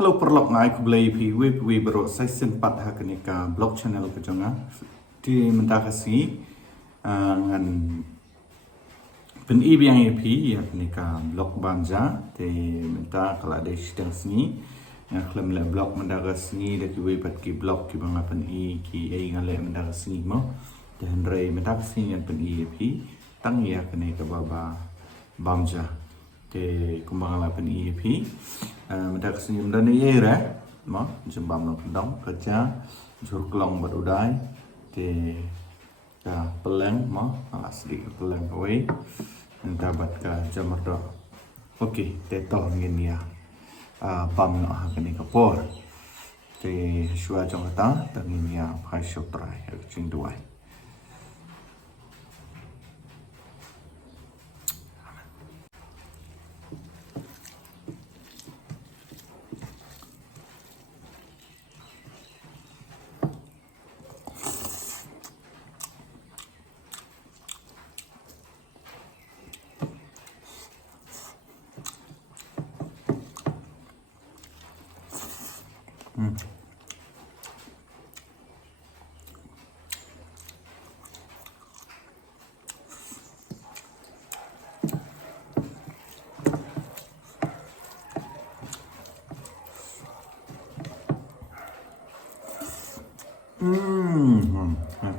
Halo perlok ngai ku belai pi we bro sai sen pat ha kenika blog channel ke jonga di menta kasi ngan pen i biang pi ya kenika blog banja te menta kala de sidang sni yang khlem le blog menta kasi de ki we pat ki blog ki banga pen i ki ai ngale menta kasi mo te hendrei menta kasi ngan pen i pi tang ya kenika baba banja te kumbang la pen i pi menta kesini menda ni era mo Jingbam dong kerja jur kelong berudai te ka peleng mo alas sedikit peleng away menta bat ka jamardo okey te to ngin ya bam no ha kani kapor te shua jong ta tangin ya phai shop trai ching duai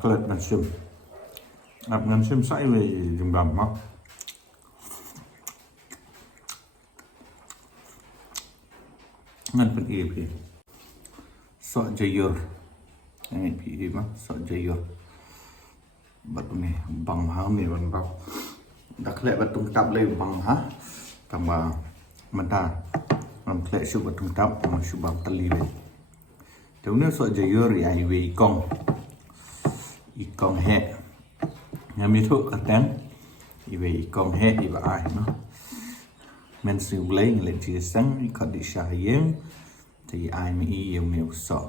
kelet ngasem ap ngasem sai we Jingbam mo ngan pen i pi so jayur ai pi ma so jayur bat ni bang ha mi ban ba dak le bat tung tap le bang ha tamba mata am kle shu bat tung tap ma shu bang tali le Nếu nếu sợ dây dưa thì ai về con he nhà mi thuốc cả tán thì về con he thì bà ai nó men sử lấy lên chia sáng có đi xài yếm thì ai mới yêu nhiều sợ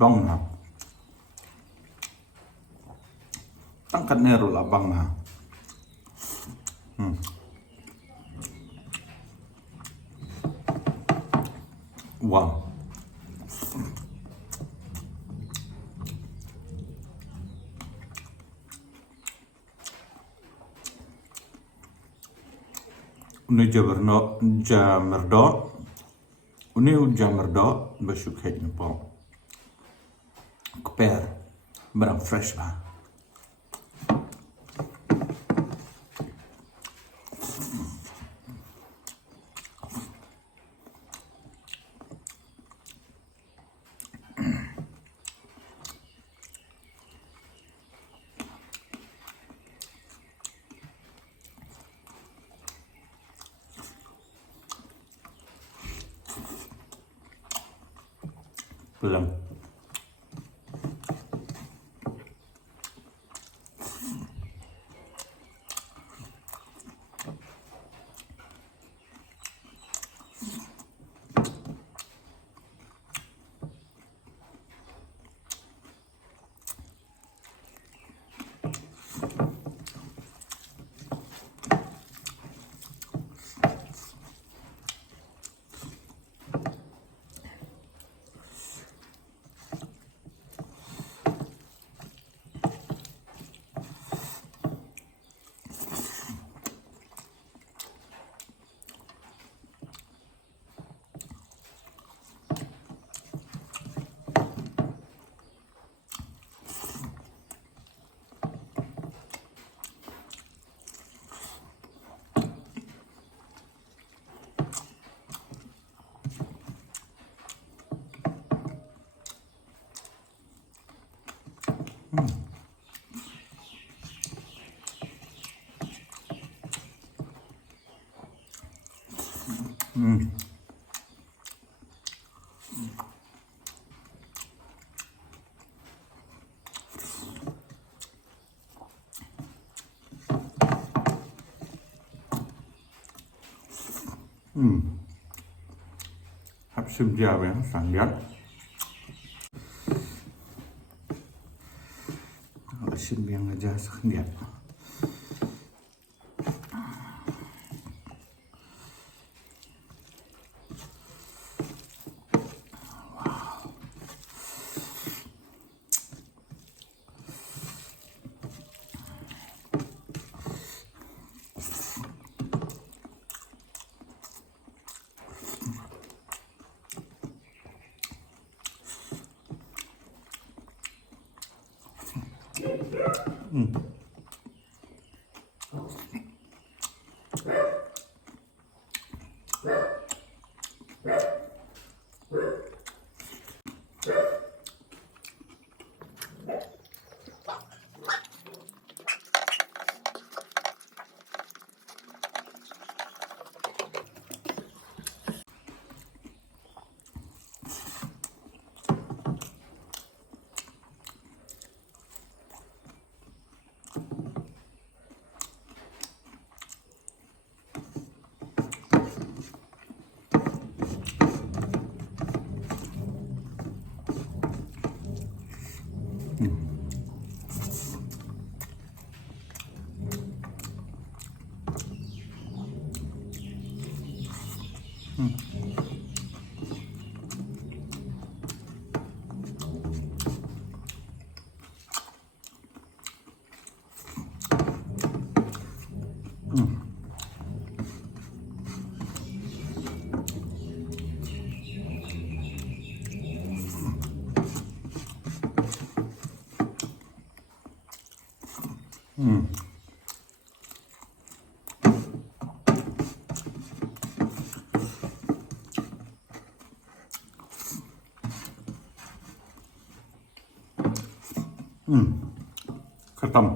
bong ha tangkat nero lah bang ha wow Uni jamerdo Uni jamerdo besuk het po keper barang fresh ba belum Hấp xương già với sẵn giấc. Jingbam Jasngi Mynta. Khatam.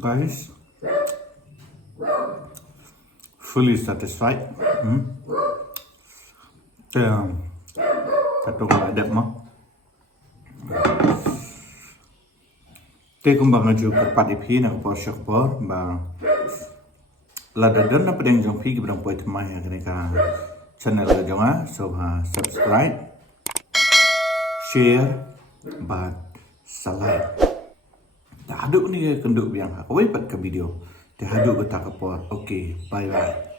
Guys, fully satisfied. Katong ada mah. Te kumbang aju kepat ipi nak porsyak por ba lada dan na pedeng jong pi gibrang poit mai ya ka channel ka jonga so subscribe, share, ba like. Haduk ni kenduk biang. Awai pat ke video. Te haduk ke tak kapor. Okay, bye bye.